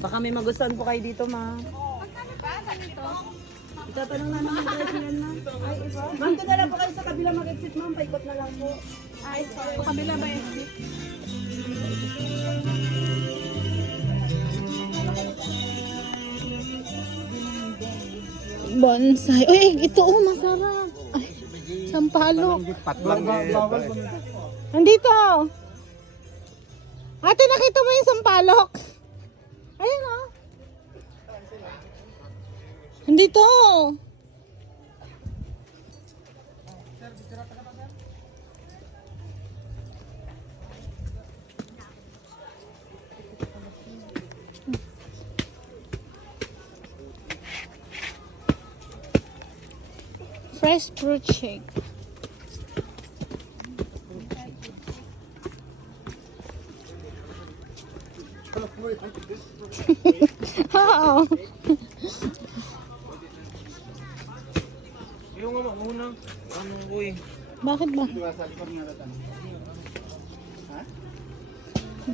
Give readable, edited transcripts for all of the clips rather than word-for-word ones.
Baka may magustuhan po kayo dito, ma'am. Magkano ba ganito? Itatanong namin yung price yan, ma'am. Ay, iba. Ma'am, doon na lang po kayo sa kabila mag-exit, ma'am. Paikot na lang po. Ay, sorry. Sa kabila ba yung seat? Bonsai. Uy, ito oh, masarap. Ay, sampalok. Nandito. Ate, nakita mo yung sampalok? Ayun oh. Nandito. Fresh fruit shake. Oo. Yung nga muna. Ano ko eh. Bakit ba?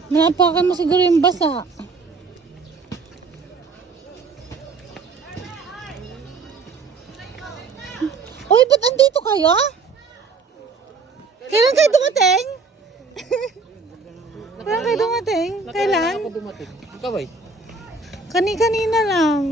Napakan mo siguro yung basa. Uy, ba't andito kayo? Kailan kayo dumating? Kailan kayo dumating? Kailan? Ako dumating. Ikaw ay? Kani-kanina lang.